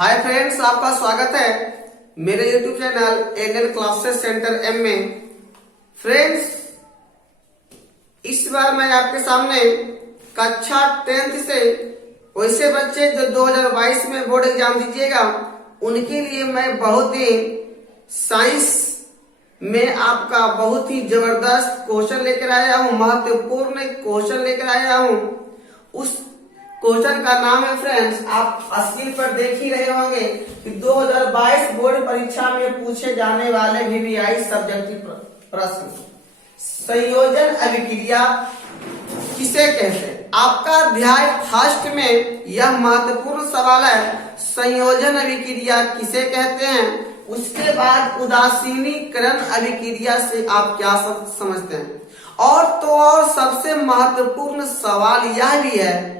Hi friends, आपका स्वागत है मेरे YouTube channel NL classes centre M में। फ्रेंड्स, इस बार मैं आपके सामने कक्षा 10th से वैसे बच्चे जो 2022 में बोर्ड एग्जाम दीजिएगा उनके लिए मैं बहुत ही साइंस में आपका बहुत ही जबरदस्त क्वेश्चन लेकर आया हूँ, महत्वपूर्ण क्वेश्चन लेकर आया हूँ। उस क्वेश्चन का नाम है फ्रेंड्स, आप स्क्रीन पर देख ही रहे होंगे कि 2022 बोर्ड परीक्षा में पूछे जाने वाले वीवीआई सब्जेक्टिव प्रश्न, संयोजन अभिक्रिया किसे कहते हैं। आपका अध्याय फर्स्ट में यह महत्वपूर्ण सवाल है, संयोजन अभिक्रिया किसे कहते हैं। उसके बाद उदासीनीकरण अभिक्रिया से आप क्या समझते हैं। और सबसे महत्वपूर्ण सवाल यह भी है,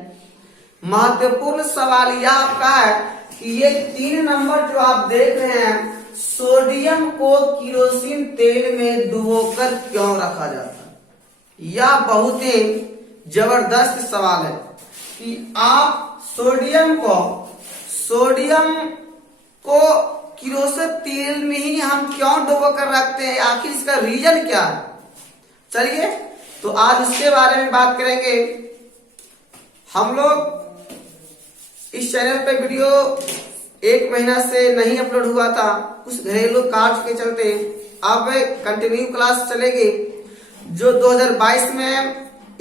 महत्वपूर्ण सवाल यह आपका है कि ये 3 नंबर जो आप देख रहे हैं, सोडियम को किरोसिन तेल में डुबोकर क्यों रखा जाता है। यह बहुत ही जबरदस्त सवाल है कि आप सोडियम को किरोसिन तेल में ही हम क्यों डुबोकर रखते हैं, आखिर इसका रीजन क्या है। चलिए तो आज इसके बारे में बात करेंगे। हम लोग इस चैनल पे वीडियो 1 महीना से नहीं अपलोड हुआ था, कुछ घरेलू कार्य के चलते। अब कंटिन्यू क्लास चलेगी। जो 2022 में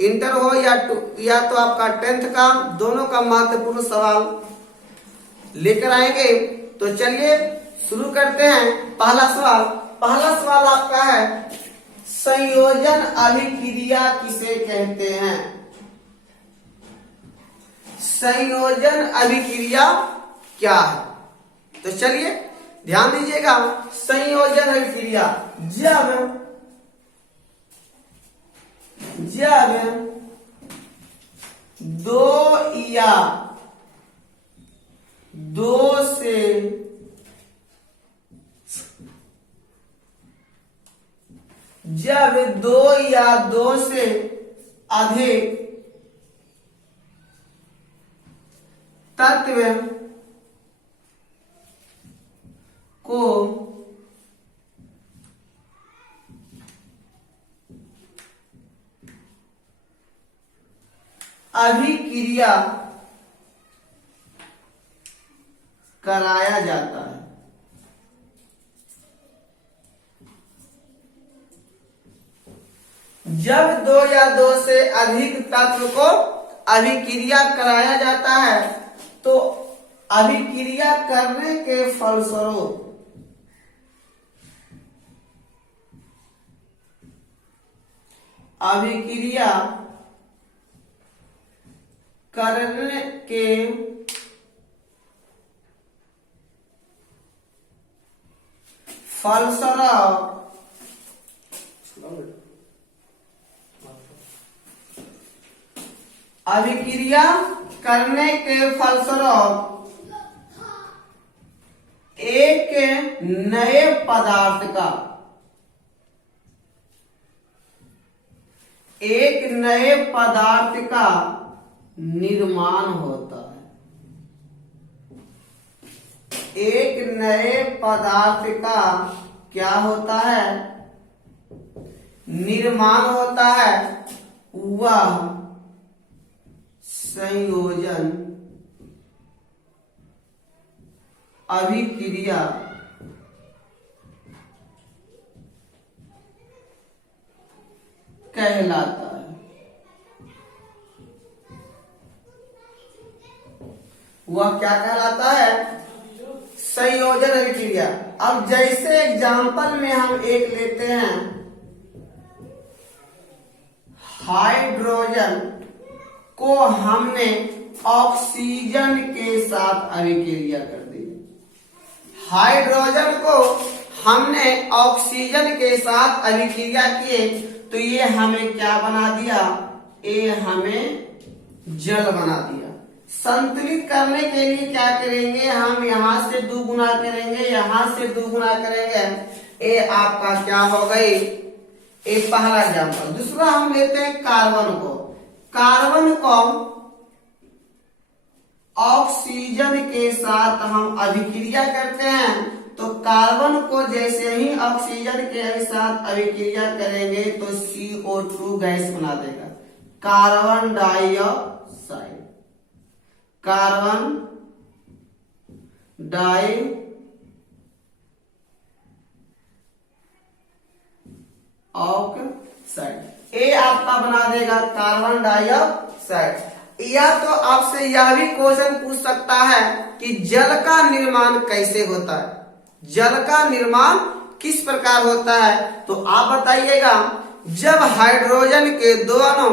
इंटर हो या तो आपका 10th का, दोनों का महत्वपूर्ण सवाल लेकर आएंगे। तो चलिए शुरू करते हैं। पहला सवाल आपका है, संयोजन अभिक्रिया किसे कहते हैं। संयोजन अभिक्रिया क्या है, तो चलिए ध्यान दीजिएगा। संयोजन अभिक्रिया जब दो या दो से अधिक तत्व को अभिक्रिया कराया जाता है। जब 2 या 2 से अधिक तत्व को अभिक्रिया कराया जाता है तो अभिक्रिया करने के फलस्वरूप अभिक्रिया करने के फलस्वरूप एक नए पदार्थ का निर्माण होता है। एक नए पदार्थ का क्या होता है, निर्माण होता है। वह संयोजन अभिक्रिया कहलाता है। वह क्या कहलाता है, संयोजन अभिक्रिया। अब जैसे एग्जाम्पल में हम एक लेते हैं, हाइड्रोजन को हमने ऑक्सीजन के साथ अभिक्रिया कर दी। हाइड्रोजन को हमने ऑक्सीजन के साथ अभिक्रिया किए तो ये हमें क्या बना दिया, ये हमें जल बना दिया। संतुलित करने के लिए क्या करेंगे, हम यहां से 2 गुना करेंगे, यहां से 2 गुना करेंगे। ये आपका क्या हो गई, ये पहला एग्जाम्पल। दूसरा हम लेते हैं कार्बन को ऑक्सीजन के साथ हम अभिक्रिया करते हैं तो कार्बन को जैसे ही ऑक्सीजन के साथ अभिक्रिया करेंगे तो CO2 गैस बना देगा, कार्बन डाइऑक्साइड, कार्बन डाइऑक्साइड। ए आपका बना देगा कार्बन डाइऑक्साइड। या तो आपसे यह भी क्वेश्चन पूछ सकता है कि जल का निर्माण कैसे होता है, जल का निर्माण किस प्रकार होता है, तो आप बताइएगा। जब हाइड्रोजन के दो अणु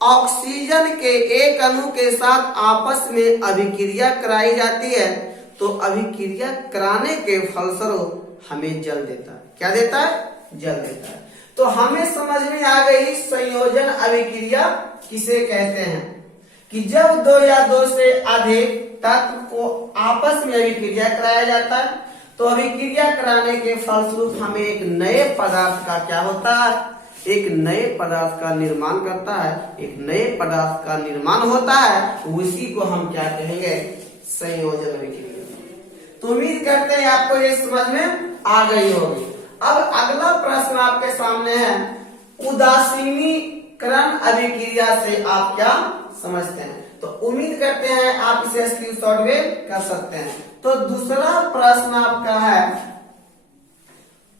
ऑक्सीजन के एक अणु के साथ आपस में अभिक्रिया कराई जाती है तो अभिक्रिया कराने के फलस्वरूप हमें जल देता है। क्या देता है? जल देता है। तो हमें समझ में आ गई संयोजन अभिक्रिया किसे कहते हैं, कि जब दो या दो से अधिक तत्व को आपस में अभिक्रिया कराया जाता है तो अभिक्रिया कराने के फलस्वरूप हमें एक नए पदार्थ का क्या होता है, एक नए पदार्थ का निर्माण करता है, एक नए पदार्थ का निर्माण होता है। उसी को हम क्या कहेंगे? संयोजन अभिक्रिया। तो उम्मीद करते हैं आपको ये समझ में आ गई होगी। अब अगला प्रश्न आपके सामने है, उदासीनीकरण अभिक्रिया से आप क्या समझते हैं? तो उम्मीद करते हैं आप इसे स्क्रीनशॉट में कर सकते हैं। तो दूसरा प्रश्न आपका है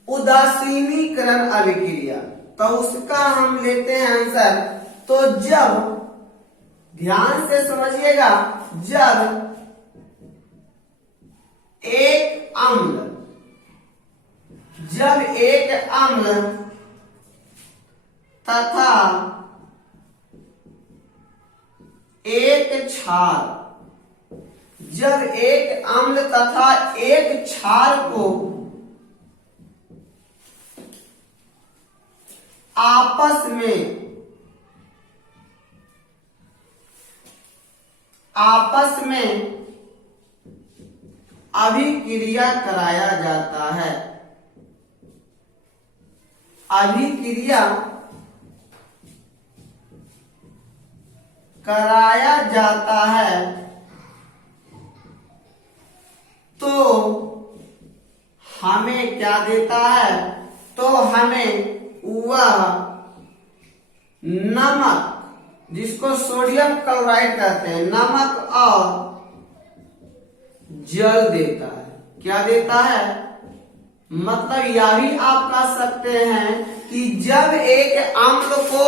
उदासीनीकरण अभिक्रिया, तो उसका हम लेते हैं आंसर। तो जब, ध्यान से समझिएगा, जब एक अम्ल, जब एक अम्ल तथा एक क्षार, जब एक अम्ल तथा एक क्षार को आपस में अभिक्रिया कराया जाता है, अभिक्रिया कराया जाता है, तो हमें क्या देता है? तो हमें वह नमक, जिसको सोडियम क्लोराइड कहते हैं, नमक और जल देता है। क्या देता है? मतलब यह भी आप कह सकते हैं कि जब एक अम्ल को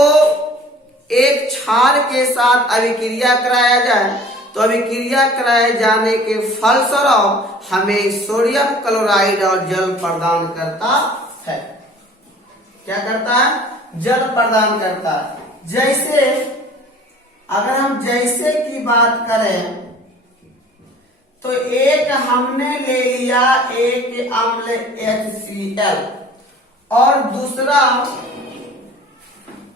एक क्षार के साथ अभिक्रिया कराया जाए तो अभिक्रिया कराए जाने के फलस्वरूप हमें सोडियम क्लोराइड और जल प्रदान करता है। क्या करता है? जल प्रदान करता है। जैसे अगर हम जैसे की बात करें तो एक हमने ले लिया एक अम्ल HCl और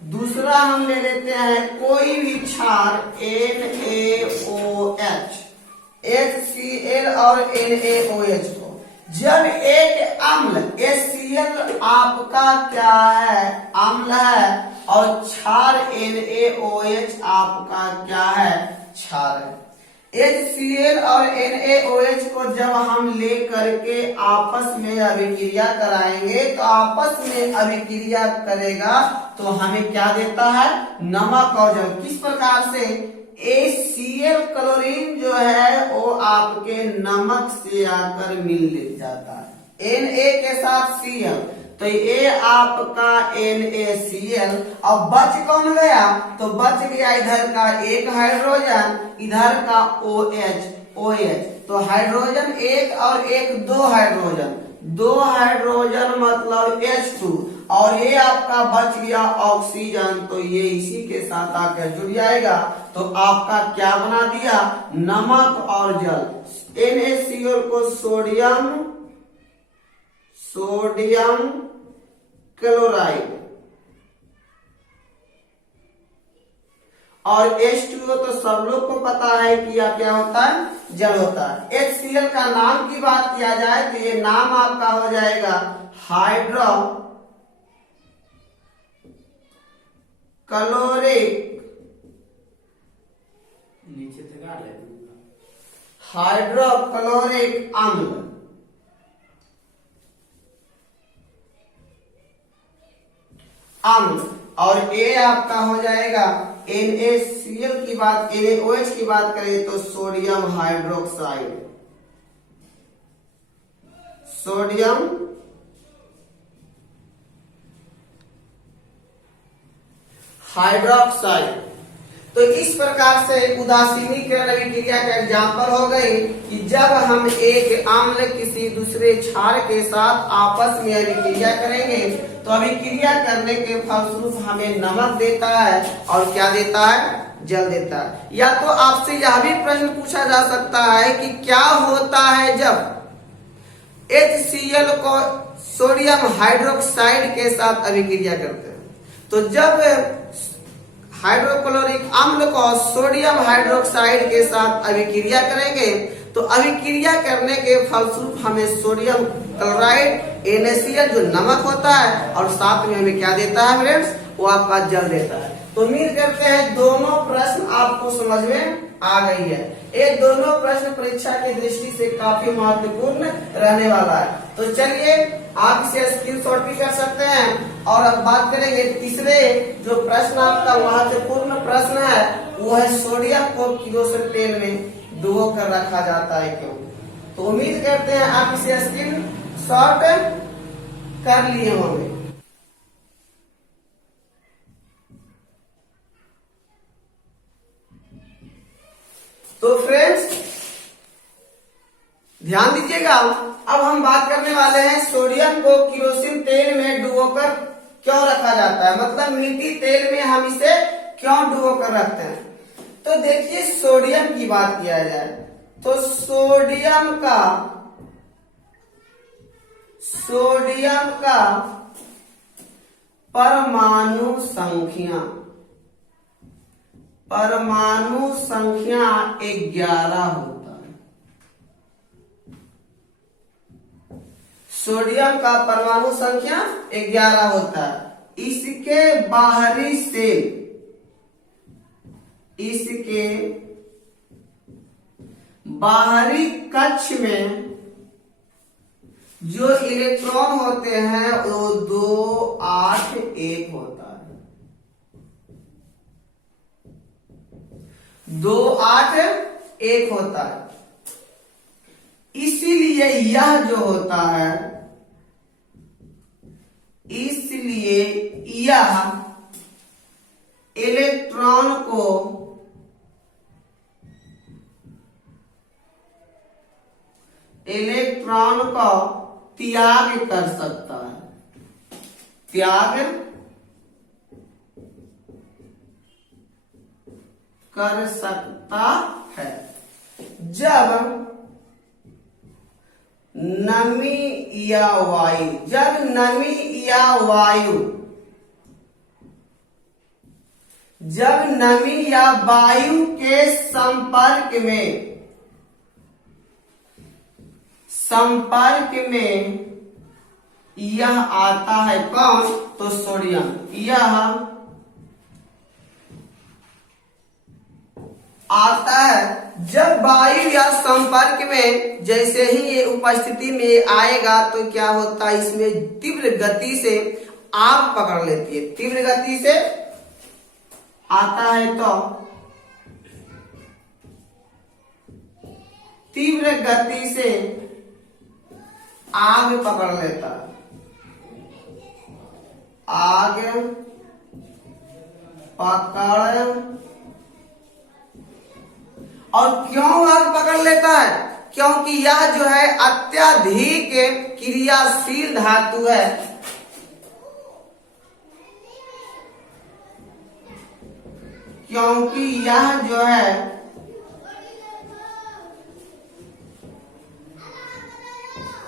दूसरा हम ले लेते हैं कोई भी क्षार NaOH, HCl और NaOH को। जब एक अम्ल HCl आपका क्या है? अम्ल है, और क्षार NaOH आपका क्या है? क्षार है। HCl और NaOH को जब हम ले करके आपस में अभिक्रिया कराएंगे तो आपस में अभिक्रिया करेगा तो हमें क्या देता है? नमक और जल। किस प्रकार से? HCl क्लोरीन जो है वो आपके नमक से आकर मिल जाता है Na के साथ Cl, तो ये आपका NaCl। अब बच कौन गया? तो बच गया इधर का एक हाइड्रोजन, इधर का OH। तो हाइड्रोजन एक और एक दो हाइड्रोजन मतलब H2, और ये आपका बच गया ऑक्सीजन, तो ये इसी के साथ आकर जुड़ जाएगा। तो आपका क्या बना दिया? नमक और जल। NaCl को सोडियम क्लोराइड और H2O तो सब लोग को पता है कि यह क्या होता है? जल होता है। HCl का नाम की बात किया जाए तो ये नाम आपका हो जाएगा हाइड्रो क्लोरिक हाइड्रोक्लोरिक अम्ल, और ए आपका हो जाएगा NaCl की बात, NaOH की बात करें तो सोडियम हाइड्रोक्साइड, सोडियम हाइड्रोक्साइड। तो इस प्रकार से उदासीनीकरण अभिक्रिया का एग्जाम्पल हो गई कि जब हम एक अम्ल किसी दूसरे क्षार के साथ आपस में अभिक्रिया करेंगे तो अभिक्रिया करने के फलस्वरूप हमें नमक देता है और क्या देता है, जल देता है। या तो आपसे यह भी प्रश्न पूछा जा सकता है कि क्या होता है जब HCl को सोडियम हाइड्रोक्साइड के साथ अभिक्रिया करते हैं। तो जब हाइड्रोक्लोरिक अम्ल को सोडियम हाइड्रोक्साइड के साथ अभिक्रिया करेंगे तो अभिक्रिया करने के फलस्वरूप हमें सोडियम क्लोराइड NaCl जो नमक होता है और साथ में हमें क्या देता है फ्रेंड्स, वो आपका जल देता है। तो उम्मीद करते हैं दोनों प्रश्न आपको समझ में आ गई है। ये दोनों प्रश्न परीक्षा की दृष्टि से काफी महत्वपूर्ण रहने वाला है। तो चलिए आप इसे स्क्रीनशॉट भी कर सकते हैं। और अब बात करेंगे तीसरे जो प्रश्न आपका महत्वपूर्ण प्रश्न है, वो है सोडियम को किरोसिन तेल में डुबो कर रखा जाता है क्यों। तो उम्मीद करते हैं आप इसे स्क्रीनशॉट कर लिए होंगे। तो फ्रेंड्स ध्यान दीजिएगा, अब हम बात करने वाले हैं सोडियम को किरोसिन तेल में डुबोकर क्यों रखा जाता है, मतलब मीठी तेल में हम इसे क्यों डुबोकर रखते हैं। तो देखिए सोडियम की बात किया जाए तो सोडियम का परमाणु संख्या 11 होता है। सोडियम का परमाणु संख्या 11 होता है। इसके बाहरी कक्ष में जो इलेक्ट्रॉन होते हैं वो 2 8 1 होता है, 2 8 1 होता है। इसीलिए यह जो होता है, इसलिए यह इलेक्ट्रॉन को त्याग कर सकता है, त्याग कर सकता है जब नमी या वायु के संपर्क में यह आता है। कौन? तो सोडियम। यह आता है जब वायु या संपर्क में जैसे ही ये उपस्थिति में आएगा तो क्या होता है, इसमें तीव्र गति से आग पकड़ लेती है। तीव्र गति से आता है तो तीव्र गति से आग पकड़ लेता है। आग पकड़, और क्यों आग पकड़ लेता है? क्योंकि यह जो है अत्यधिक क्रियाशील धातु है। क्योंकि यह जो है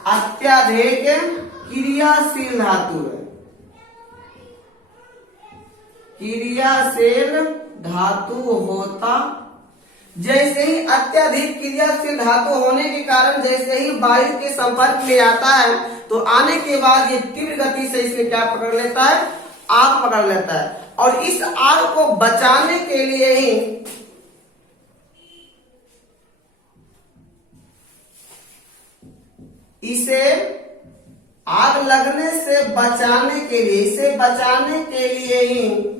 अत्यधिक क्रियाशील धातु है। क्रियाशील धातु होता, जैसे ही अत्यधिक क्रियाशील धातु होने के कारण जैसे ही वायु के संपर्क में आता है तो आने के बाद ये तीव्र गति से इसे क्या पकड़ लेता है? आग पकड़ लेता है। और इस आग को बचाने के लिए ही इसे आग लगने से बचाने के लिए, इसे बचाने के लिए ही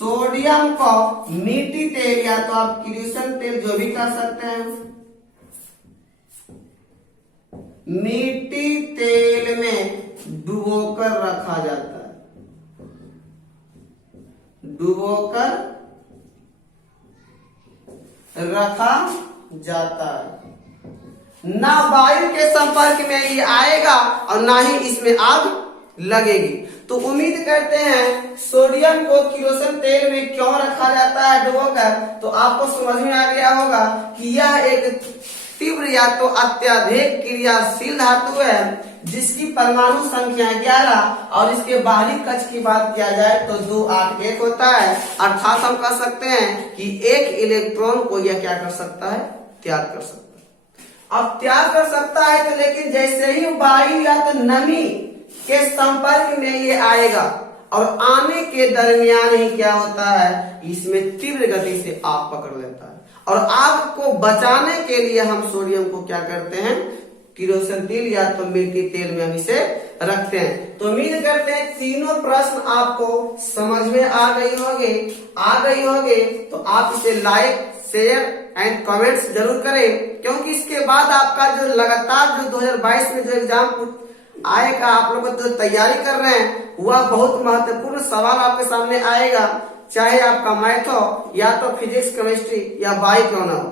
सोडियम को मीठी तेल या तो आप किरोसिन तेल जो भी कर सकते हैं, मीठी तेल में डुबोकर रखा जाता है, डुबोकर रखा जाता है। ना वायु के संपर्क में ये आएगा और ना ही इसमें आग लगेगी। तो उम्मीद करते हैं सोडियम को किरोसिन तेल में क्यों रखा जाता है डुबोकर, तो आपको समझ में आ गया होगा कि यह एक तीव्र या तो अत्यधिक क्रियाशील धातु है जिसकी परमाणु संख्या 11 और इसके बाहरी कक्ष की बात किया जाए तो 2 8 1 होता है। अर्थात हम कह सकते हैं कि एक इलेक्ट्रॉन को यह क्या कर सकता है, त्याग कर सकता है। अब त्याग कर सकता है तो लेकिन जैसे ही वायु या तो नमी के संपर्क में ये आएगा और आने के दरमियान ही क्या होता है, इसमें तीव्र गति से आग पकड़ लेता है। और आग को बचाने के लिए हम सोडियम को क्या करते हैं, किरोसिन तेल या तो मीठी तेल में हम इसे रखते हैं। तो उम्मीद करते हैं तीनों प्रश्न आपको समझ में आ गई होंगे। तो आप इसे लाइक, शेयर एंड कमेंट्स जरूर करें, क्योंकि इसके बाद आपका जो लगातार जो 2022 में जो एग्जाम आएगा, आप लोग जो तैयारी कर रहे हैं, वह बहुत महत्वपूर्ण सवाल आपके सामने आएगा। चाहे आपका मैथ हो या तो फिजिक्स, केमिस्ट्री या बायो क्यों ना हो,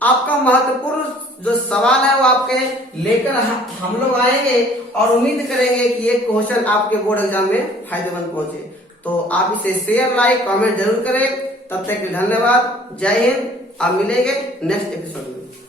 आपका महत्वपूर्ण जो सवाल है वो आपके लेकर हम लोग आएंगे और उम्मीद करेंगे कि ये क्वेश्चन आपके बोर्ड एग्जाम में फायदेमंद पहुंचे। तो आप इसे शेयर, लाइक, कमेंट जरूर करें। तब तक के लिए धन्यवाद। जय हिंद। आप मिलेंगे नेक्स्ट एपिसोड में।